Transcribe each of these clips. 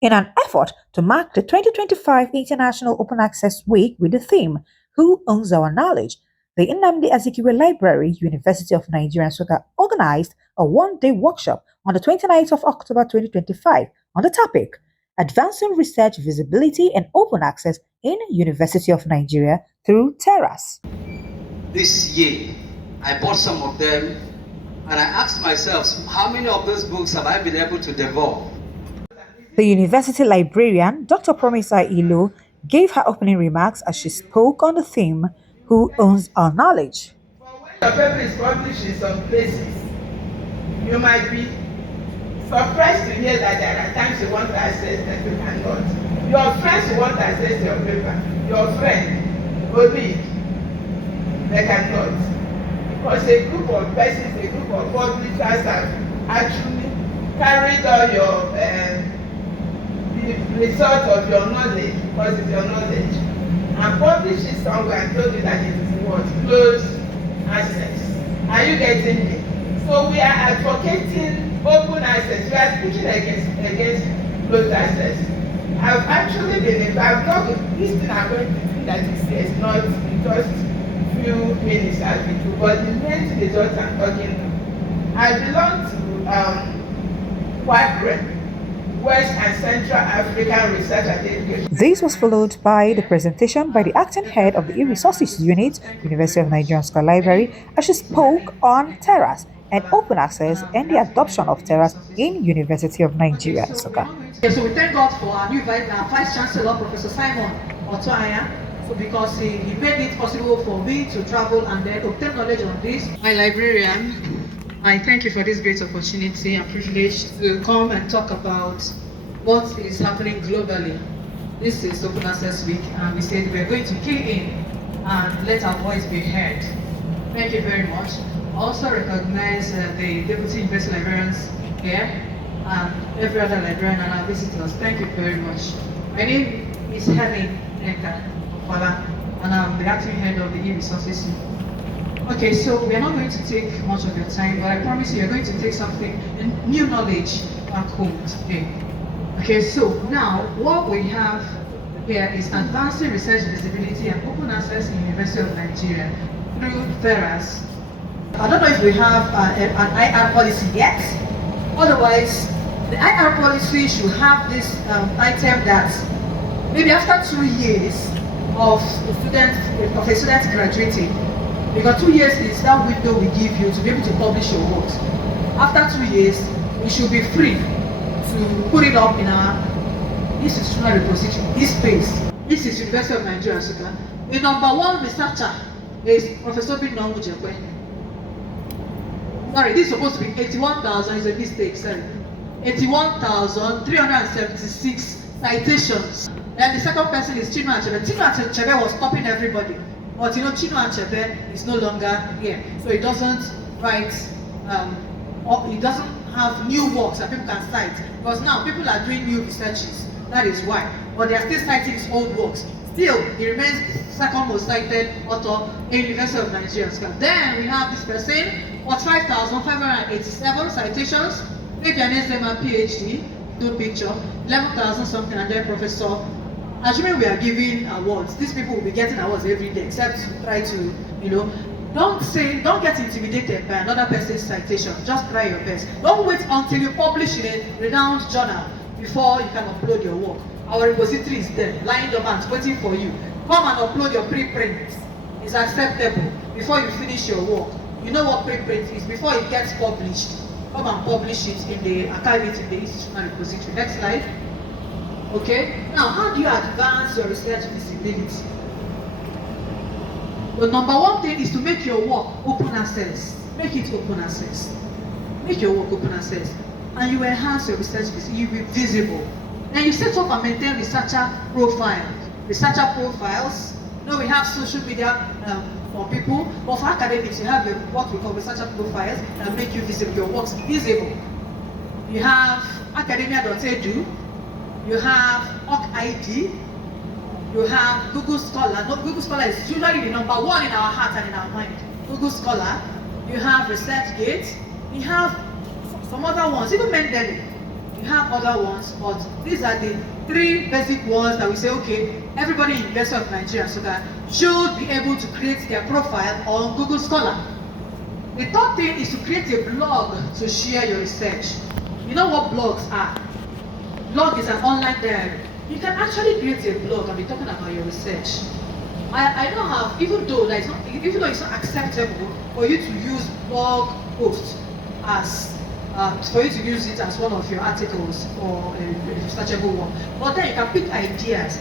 in an effort to mark the 2025 International Open Access Week with the theme, Who Owns Our Knowledge? The Nnamdi Azikiwe Library, University of Nigeria, Nsukka, organized a one-day workshop on the 29th of October 2025 on the topic, Advancing Research Visibility and Open Access in University of Nigeria through TERAS. This year, I bought some of them, and I asked myself, how many of those books have I been able to devour? The university librarian, Dr. Promisa Ilu, gave her opening remarks as she spoke on the theme, Who Owns Our Knowledge? Your paper is published in some places, you might be surprised to hear that there are times you want to access that you cannot. Your friends want to access your paper. Your friend, colleague, they cannot. Because a group of persons, a group of publishers have actually carried all your the result of your knowledge, because it's your knowledge, and published it somewhere and told you that it is what? Closed access. Are you getting me? So we are advocating open access. We are speaking against closed access. I've actually been involved. Not this thing I'm going to do that is not just few minutes as we do, but the main thing is what I'm talking about. I belong to WACRE, West and Central African Research and Education. This was followed by the presentation by the acting head of the E-Resources Unit, University of Nigeria Nsukka Library, as she spoke on TERAS and open access and the adoption of TERAS in University of Nigeria Nsukka. So we thank God for our new Vice Chancellor, Professor Simon Otoaya, because he made it possible for me to travel and then obtain knowledge on this. My librarian, I thank you for this great opportunity and privilege to come and talk about what is happening globally. This is Open Access Week, and we said we're going to key in and let our voice be heard. Thank you very much. I also recognize the Deputy University Librarians here and every other librarian and our visitors. Thank you very much. My name is Helen Eka Opala, and I'm the acting head of the E-Resources. Okay, so we are not going to take much of your time, but I promise you, you're going to take something, new knowledge back home today. Okay, so now what we have here is advancing research visibility and open access in University of Nigeria through TERAS. I don't know if we have an IR policy yet. Otherwise, the IR policy should have this item that maybe after 2 years of a student graduating, because 2 years is that window we give you to be able to publish your works. After 2 years, we should be free to put it up in our institutional repository, this space. This is University of Nigeria Nsukka. The #1 researcher is Professor Nnamdi Azikiwe. Sorry, this is supposed to be 81,000, it's a mistake, sorry. 81,376 citations. Then the second person is Chinua Achebe. Chinua Achebe was stopping everybody. But you know, Chinua Achebe is no longer here. So he doesn't write, he doesn't have new works that people can cite. Because now people are doing new researches. That is why. But they are still citing his old works. Still, he remains the second most cited author in University of Nigeria. Then we have this person, 45,587 citations, maybe an SMR PhD, no picture, 11,000 something, and then Professor. Assuming we are giving awards, these people will be getting awards every day, except to try to, don't get intimidated by another person's citation. Just try your best. Don't wait until you publish in a renowned journal before you can upload your work. Our repository is there, lying dormant, waiting for you. Come and upload your preprint. It's acceptable before you finish your work. You know what preprint is before it gets published. Come and publish it in the archive, in the institutional repository. Next slide. Okay, now how do you advance your research visibility? The #1 thing is to make your work open access. Make it open access. Make your work open access. And you enhance your research visibility. You'll be visible. Then you set up and maintain researcher profiles. Researcher profiles. We have social media for people, but for academics, you have what we call researcher profiles that make you visible, your works visible. You have academia.edu. You have OrgID, you have Google Scholar. Google Scholar is usually the #1 in our heart and in our mind. Google Scholar. You have ResearchGate. You have some other ones, even Mendeley. We have other ones, but these are the three basic ones that we say, okay, everybody in University of Nigeria so that should be able to create their profile on Google Scholar. The third thing is to create a blog to share your research. You know what blogs are? Blog is an online diary. You can actually create a blog and be talking about your research. I don't have, even though it's not acceptable for you to use blog posts as for you to use it as one of your articles or a researchable one. But then you can pick ideas.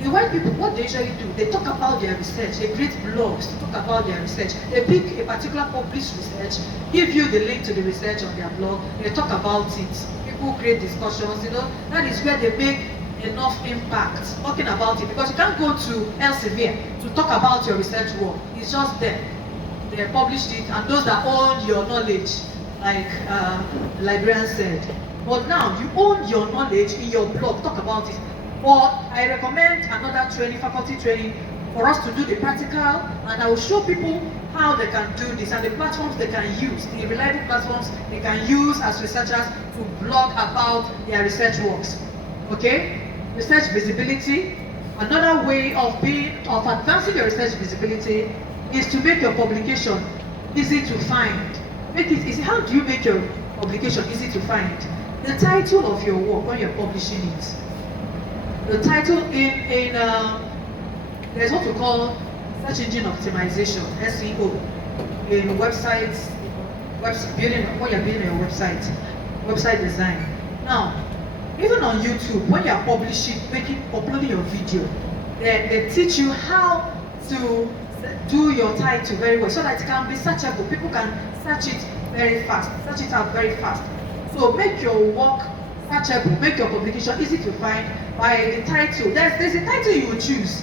The white people, what they usually do, they talk about their research, they create blogs to talk about their research. They pick a particular published research, give you the link to the research on their blog, they talk about it. People create discussions, that is where they make enough impact talking about it, because you can't go to Elsevier to talk about your research work. It's just there. They published it, and those that own your knowledge, like the librarian said. But now you own your knowledge in your blog, talk about it. Or I recommend another training, faculty training, for us to do the practical, and I will show people how they can do this and the platforms they can use, the reliable platforms they can use as researchers to blog about their research works. Okay? Research visibility. Another way of advancing your research visibility is to make your publication easy to find. Make it easy. How do you make your publication easy to find? The title of your work when you're publishing it. The title there's what we call search engine optimization, SEO, in websites, building when you're building your website design. Now, even on YouTube, when you're publishing, uploading your video, they teach you how to do your title very well so that it can be searchable. People can search it very fast, search it out very fast. So make your work searchable, make your publication easy to find by the title. There's a title you will choose,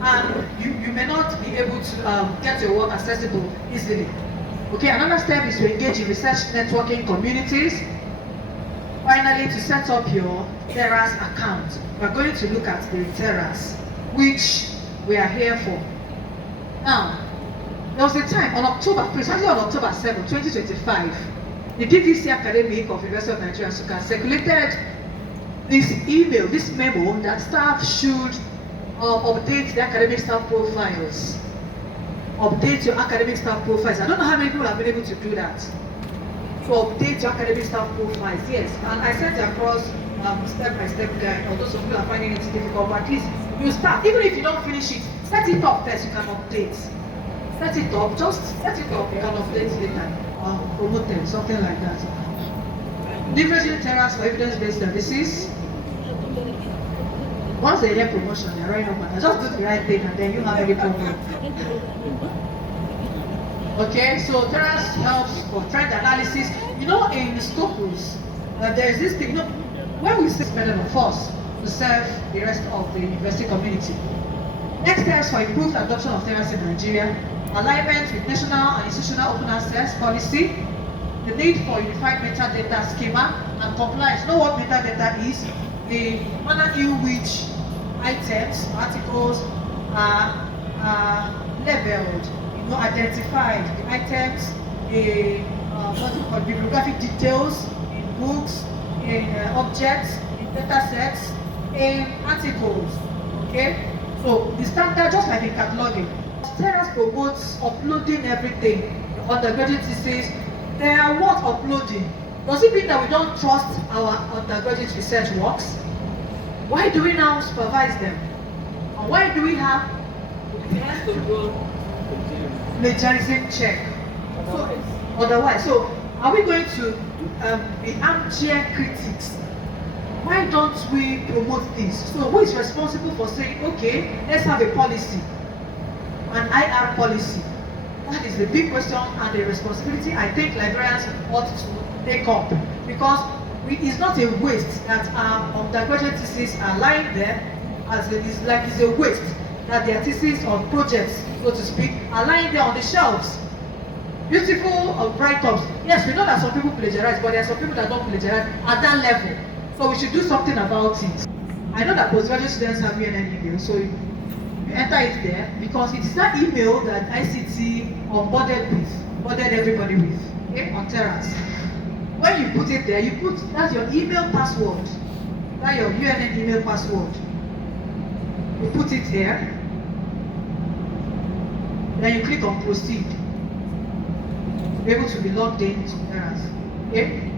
and you may not be able to get your work accessible easily. Okay, another step is to engage in research networking communities. Finally, to set up your TERAS account, we're going to look at the TERAS, which we are here for. Now, there was a time precisely on October 7, 2025, the PVC Academic of University of Nigeria Nsukka circulated this memo that staff should update the academic staff profiles. Update your academic staff profiles. I don't know how many people have been able to do that. To update your academic staff profiles, yes. And I sent across step-by-step guide, although some people are finding it difficult, but at least you start. Even if you don't finish it, set it up first, you can update. Set it up, just set it up, you can update later. Promote them, something like that. Leveraging TERAS for evidence-based services. Once they hear promotion, they're right up, just do the right thing and then you have any problem. Okay, so TERAS helps for trend analysis. In Scopus, there's this thing, when we say better of us to serve the rest of the university community. Next steps for improved adoption of TERAS in Nigeria, alignment with national and institutional open access policy, the need for unified metadata schema and compliance. You know what metadata is? The manner in which items, articles are labeled, identified. The items, the bibliographic details in books, in objects, in data sets, in articles. Okay? So the standard, just like in cataloging, TERAS promotes uploading everything. Undergraduate thesis, they are what uploading. Does it mean that we don't trust our undergraduate research works? Why do we now supervise them? And why do we have plagiarism check? Otherwise, so are we going to be armchair critics? Why don't we promote this? So who is responsible for saying, okay, let's have a policy, an IR policy? That is the big question and the responsibility I think librarians ought to take up, because it's not a waste that our undergraduate theses are lying there, as it is like it's a waste that their theses or projects, so to speak, are lying there on the shelves. Beautiful write-ups. Yes, we know that some people plagiarize, but there are some people that don't plagiarize at that level. So we should do something about it. I know that postgraduate students have UNN email, so you enter it there, because it is that email that ICT onboarded everybody with, okay, on TERAS. When you put it there, that's your email password. That's your UNN email password. You put it here. Then you click on proceed. Be able to be logged in to TERAS. Okay?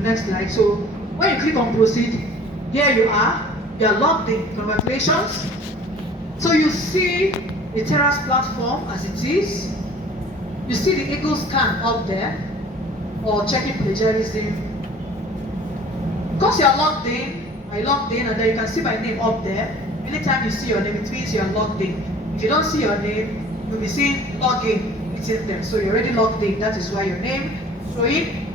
Next slide. So when you click on proceed, here you are logged in. Congratulations. So you see the TERAS platform as it is. You see the Eagle scan up there for checking plagiarism. Because you are logged in, and then you can see my name up there. Anytime you see your name, it means you are logged in. If you don't see your name, you'll be seeing login within them. So you're already logged in. That is why your name is showing.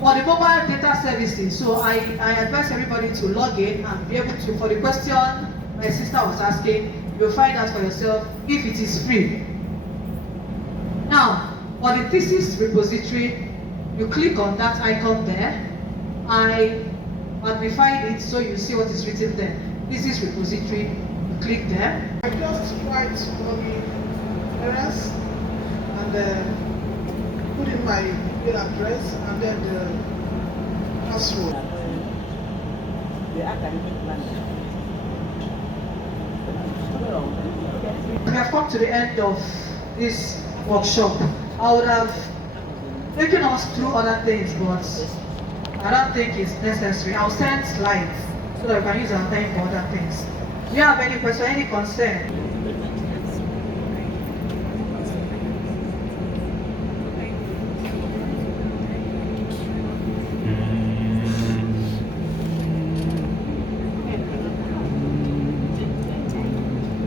For the mobile data services, so I advise everybody to log in and be able to, for the question my sister was asking, you'll find out for yourself if it is free. Now, for the thesis repository, you click on that icon there. I magnified it so you see what is written there. Thesis repository, you click there. I just write login TERAS and put in my email address and then the password. The academic planning. We have come to the end of this workshop. I would have taken us through other things, but I don't think it's necessary. I'll send slides so that we can use our time for other things. Do you have any question, any concern?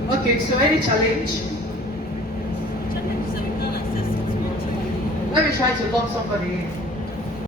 Okay, so any challenge? Let me try to lock somebody in.